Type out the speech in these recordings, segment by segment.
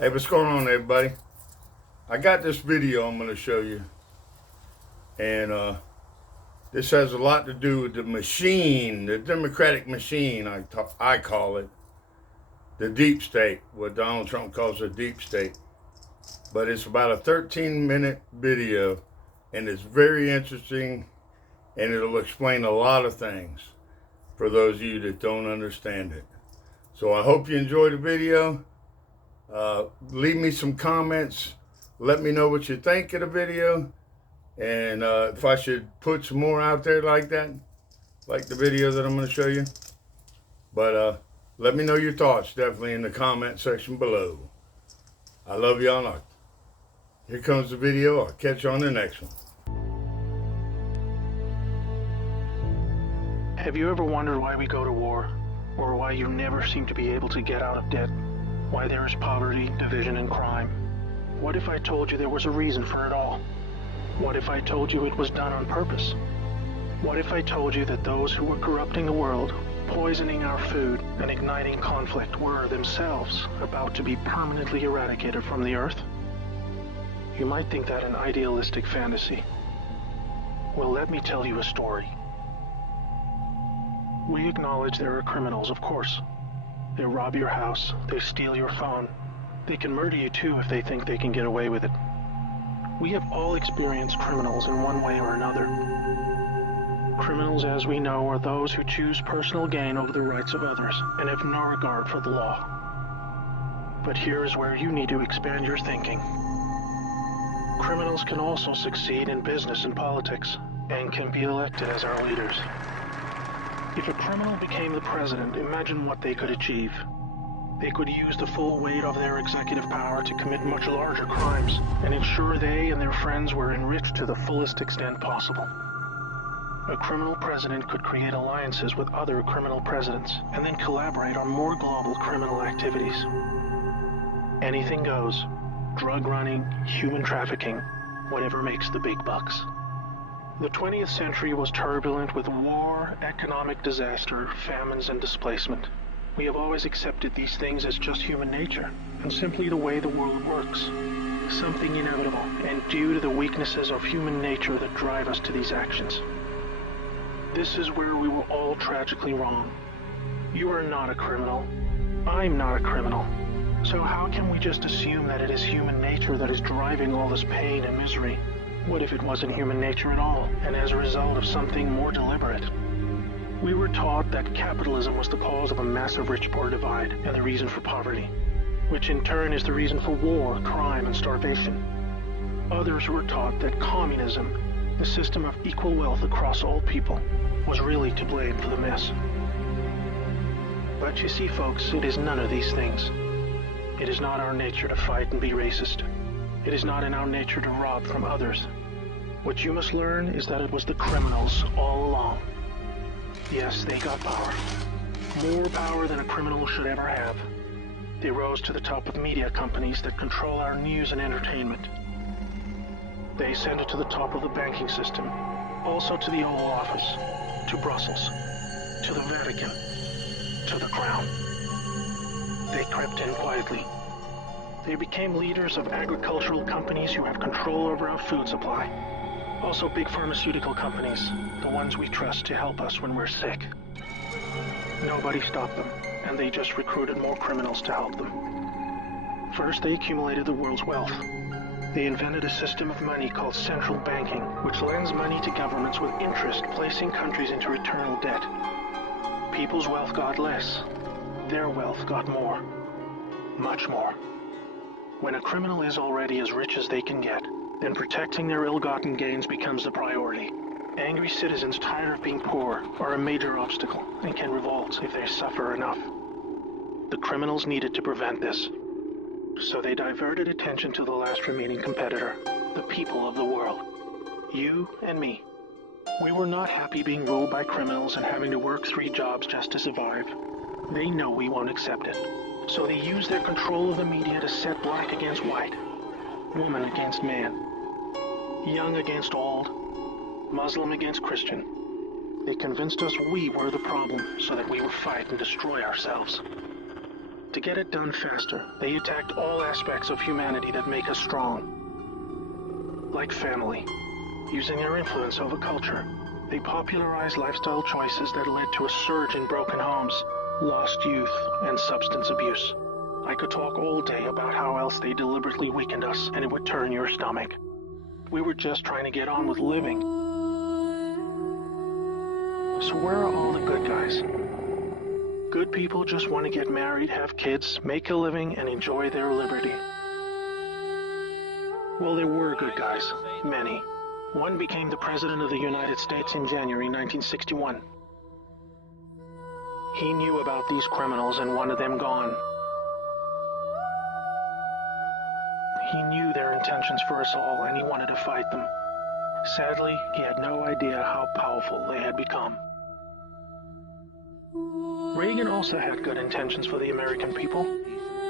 Hey, what's going on, everybody? I got this video I'm going to show you, and this has a lot to do with the machine, the Democratic machine, I call it, the deep state, what Donald Trump calls a deep state. But it's about a 13-minute video, and it's very interesting, and it'll explain a lot of things for those of you that don't understand it. So I hope you enjoy the video. Leave me some comments. Let me know what you think of the video. And if I should put some more out there like that, like the video that I'm going to show you. But let me know your thoughts definitely in the comment section below. I love y'all. Here comes the video. I'll catch you on the next one. Have you ever wondered why we go to war? Or why you never seem to be able to get out of debt? Why there is poverty, division, and crime? What if I told you there was a reason for it all? What if I told you it was done on purpose? What if I told you that those who were corrupting the world, poisoning our food, and igniting conflict were themselves about to be permanently eradicated from the earth? You might think that an idealistic fantasy. Well, let me tell you a story. We acknowledge there are criminals, of course. They rob your house, they steal your phone. They can murder you too if they think they can get away with it. We have all experienced criminals in one way or another. Criminals, as we know, are those who choose personal gain over the rights of others and have no regard for the law. But here is where you need to expand your thinking. Criminals can also succeed in business and politics and can be elected as our leaders. If a criminal became the president, imagine what they could achieve. They could use the full weight of their executive power to commit much larger crimes and ensure they and their friends were enriched to the fullest extent possible. A criminal president could create alliances with other criminal presidents and then collaborate on more global criminal activities. Anything goes. Drug running, human trafficking, whatever makes the big bucks. The 20th century was turbulent with war, economic disaster, famines, and displacement. We have always accepted these things as just human nature, and simply the way the world works. Something inevitable, and due to the weaknesses of human nature that drive us to these actions. This is where we were all tragically wrong. You are not a criminal. I'm not a criminal. So how can we just assume that it is human nature that is driving all this pain and misery? What if it wasn't human nature at all, and as a result of something more deliberate? We were taught that capitalism was the cause of a massive rich-poor divide and the reason for poverty, which in turn is the reason for war, crime, and starvation. Others were taught that communism, the system of equal wealth across all people, was really to blame for the mess. But you see, folks, it is none of these things. It is not our nature to fight and be racist. It is not in our nature to rob from others. What you must learn is that it was the criminals all along. Yes, they got power. More power than a criminal should ever have. They rose to the top of media companies that control our news and entertainment. They ascended to the top of the banking system, also to the Oval Office, to Brussels, to the Vatican, to the Crown. They crept in quietly. They became leaders of agricultural companies who have control over our food supply. Also big pharmaceutical companies, the ones we trust to help us when we're sick. Nobody stopped them, and they just recruited more criminals to help them. First, they accumulated the world's wealth. They invented a system of money called central banking, which lends money to governments with interest, placing countries into eternal debt. People's wealth got less. Their wealth got more. Much more. When a criminal is already as rich as they can get, then protecting their ill-gotten gains becomes the priority. Angry citizens tired of being poor are a major obstacle and can revolt if they suffer enough. The criminals needed to prevent this. So they diverted attention to the last remaining competitor, the people of the world. You and me. We were not happy being ruled by criminals and having to work 3 jobs just to survive. They know we won't accept it. So they use their control of the media to set black against white, woman against man, young against old, Muslim against Christian. They convinced us we were the problem so that we would fight and destroy ourselves. To get it done faster, they attacked all aspects of humanity that make us strong. Like family. Using their influence over culture, they popularized lifestyle choices that led to a surge in broken homes, lost youth, and substance abuse. I could talk all day about how else they deliberately weakened us, and it would turn your stomach. We were just trying to get on with living. So where are all the good guys? Good people just want to get married, have kids, make a living, and enjoy their liberty. Well, there were good guys. Many. One became the President of the United States in January 1961. He knew about these criminals and wanted them gone. He knew their intentions for us all, and he wanted to fight them. Sadly, he had no idea how powerful they had become. Reagan also had good intentions for the American people.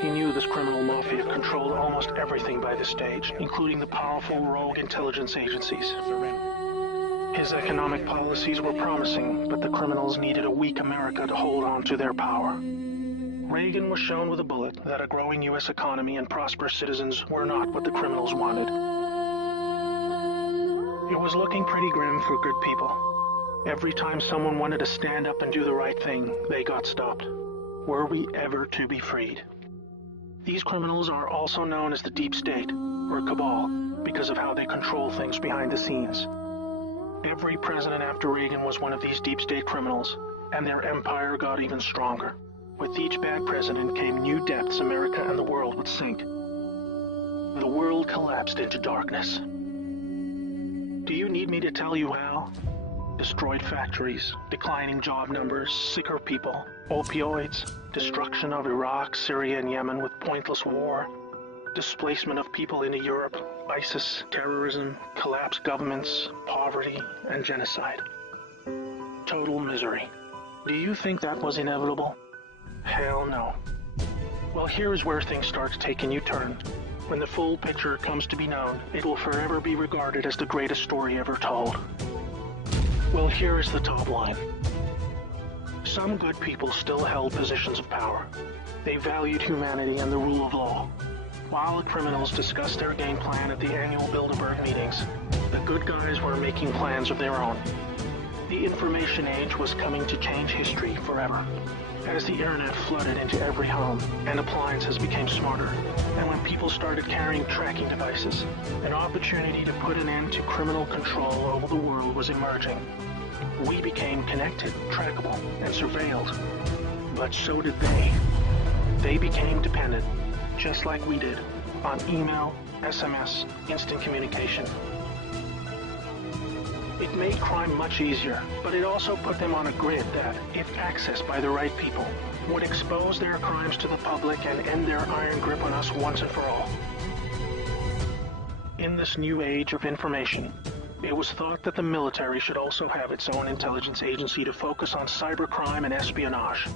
He knew this criminal mafia controlled almost everything by the stage, including the powerful rogue intelligence agencies. His economic policies were promising, but the criminals needed a weak America to hold on to their power. Reagan was shown with a bullet that a growing U.S. economy and prosperous citizens were not what the criminals wanted. It was looking pretty grim for good people. Every time someone wanted to stand up and do the right thing, they got stopped. Were we ever to be freed? These criminals are also known as the Deep State, or Cabal, because of how they control things behind the scenes. Every president after Reagan was one of these Deep State criminals, and their empire got even stronger. With each bad president came new depths America and the world would sink. The world collapsed into darkness. Do you need me to tell you how? Destroyed factories, declining job numbers, sicker people, opioids, destruction of Iraq, Syria, and Yemen with pointless war, displacement of people into Europe, ISIS, terrorism, collapsed governments, poverty, and genocide. Total misery. Do you think that was inevitable? Hell no. Well, here is where things start to take a new turn. When the full picture comes to be known, it will forever be regarded as the greatest story ever told. Well, here is the top line. Some good people still held positions of power. They valued humanity and the rule of law. While the criminals discussed their game plan at the annual Bilderberg meetings, the good guys were making plans of their own. The information age was coming to change history forever. As the internet flooded into every home and appliances became smarter, and when people started carrying tracking devices, an opportunity to put an end to criminal control over the world was emerging. We became connected, trackable, and surveilled. But so did they. They became dependent, just like we did, on email, SMS, instant communication. It made crime much easier, but it also put them on a grid that, if accessed by the right people, would expose their crimes to the public and end their iron grip on us once and for all. In this new age of information, it was thought that the military should also have its own intelligence agency to focus on cybercrime and espionage.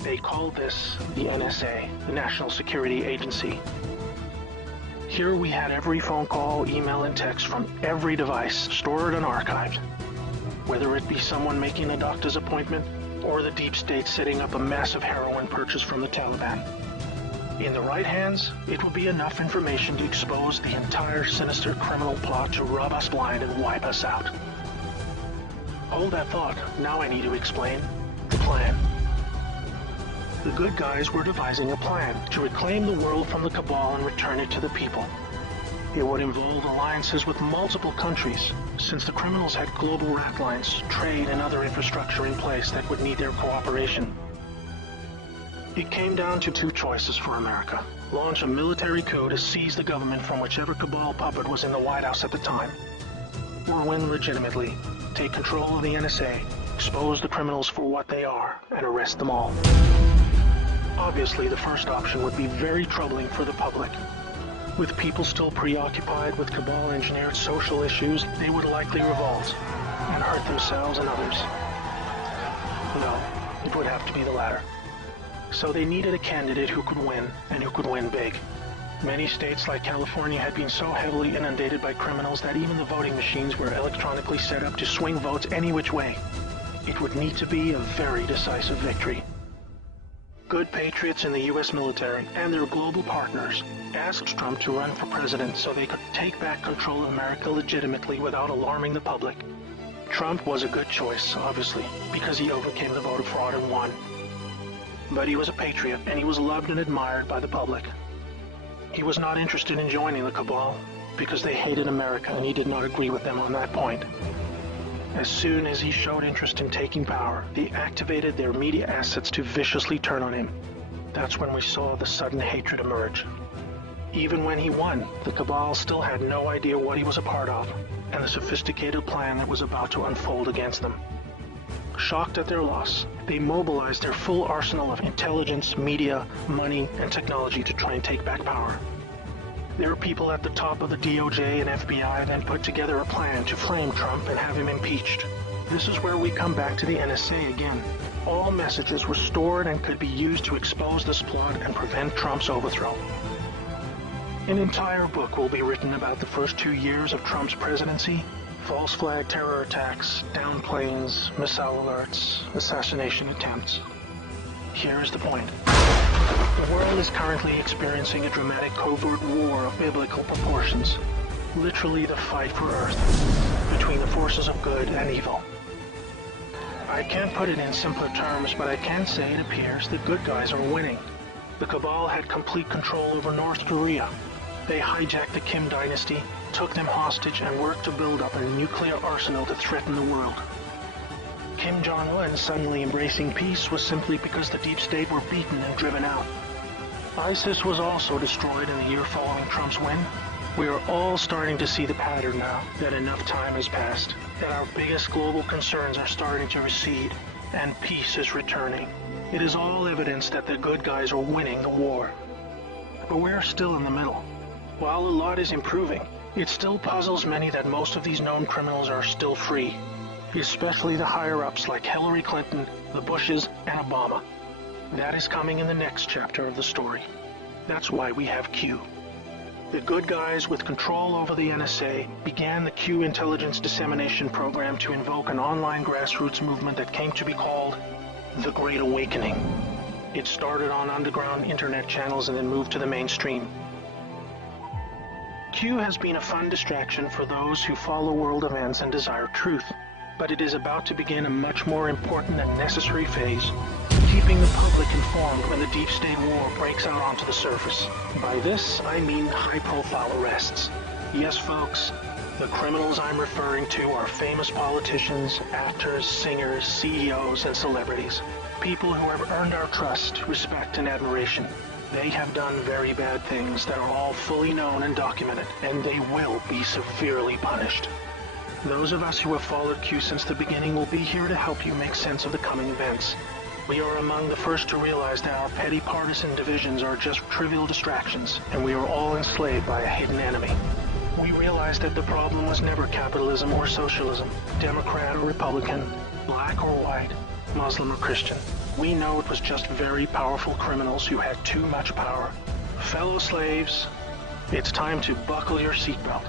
They called this the NSA, the National Security Agency. Here we had every phone call, email, and text from every device stored and archived. Whether it be someone making a doctor's appointment, or the deep state setting up a massive heroin purchase from the Taliban. In the right hands, it would be enough information to expose the entire sinister criminal plot to rob us blind and wipe us out. Hold that thought. Now I need to explain the plan. The good guys were devising a plan to reclaim the world from the cabal and return it to the people. It would involve alliances with multiple countries, since the criminals had global rat lines, trade, and other infrastructure in place that would need their cooperation. It came down to two choices for America. Launch a military coup to seize the government from whichever cabal puppet was in the White House at the time. Or win legitimately, take control of the NSA, expose the criminals for what they are, and arrest them all. Obviously, the first option would be very troubling for the public. With people still preoccupied with cabal-engineered social issues, they would likely revolt and hurt themselves and others. No, it would have to be the latter. So they needed a candidate who could win, and who could win big. Many states like California had been so heavily inundated by criminals that even the voting machines were electronically set up to swing votes any which way. It would need to be a very decisive victory. good patriots in the U.S. military and their global partners asked Trump to run for president so they could take back control of America legitimately without alarming the public. Trump was a good choice, obviously, because he overcame the voter fraud and won. But he was a patriot, and he was loved and admired by the public. He was not interested in joining the cabal because they hated America, and he did not agree with them on that point. As soon as he showed interest in taking power, they activated their media assets to viciously turn on him. That's when we saw the sudden hatred emerge. Even when he won, the cabal still had no idea what he was a part of, and the sophisticated plan that was about to unfold against them. Shocked at their loss, they mobilized their full arsenal of intelligence, media, money, and technology to try and take back power. There are people at the top of the DOJ and FBI then put together a plan to frame Trump and have him impeached. This is where we come back to the NSA again. All messages were stored and could be used to expose this plot and prevent Trump's overthrow. An entire book will be written about the first 2 years of Trump's presidency. False flag terror attacks, down planes, missile alerts, assassination attempts. Here is the point. The world is currently experiencing a dramatic covert war of biblical proportions. Literally the fight for Earth, between the forces of good and evil. I can't put it in simpler terms, but I can say it appears the good guys are winning. The cabal had complete control over North Korea. They hijacked the Kim dynasty, took them hostage, and worked to build up a nuclear arsenal to threaten the world. Kim Jong-un suddenly embracing peace was simply because the deep state were beaten and driven out. ISIS was also destroyed in the year following Trump's win. We are all starting to see the pattern now, that enough time has passed, that our biggest global concerns are starting to recede, and peace is returning. It is all evidence that the good guys are winning the war. But we're still in the middle. While a lot is improving, it still puzzles many that most of these known criminals are still free, especially the higher-ups like Hillary Clinton, the Bushes, and Obama. That is coming in the next chapter of the story. That's why we have Q. The good guys with control over the NSA began the Q intelligence dissemination program to invoke an online grassroots movement that came to be called the Great Awakening. It started on underground internet channels and then moved to the mainstream. Q has been a fun distraction for those who follow world events and desire truth, but it is about to begin a much more important and necessary phase, keeping the public informed when the deep state war breaks out onto the surface. By this, I mean high-profile arrests. Yes, folks, the criminals I'm referring to are famous politicians, actors, singers, CEOs, and celebrities. People who have earned our trust, respect, and admiration. They have done very bad things that are all fully known and documented, and they will be severely punished. Those of us who have followed Q since the beginning will be here to help you make sense of the coming events. We are among the first to realize that our petty partisan divisions are just trivial distractions, and we are all enslaved by a hidden enemy. We realized that the problem was never capitalism or socialism, Democrat or Republican, black or white, Muslim or Christian. We know it was just very powerful criminals who had too much power. Fellow slaves, it's time to buckle your seatbelt,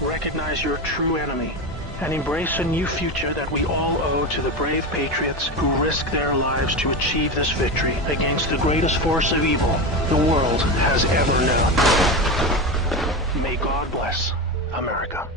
recognize your true enemy, and embrace a new future that we all owe to the brave patriots who risked their lives to achieve this victory against the greatest force of evil the world has ever known. May God bless America.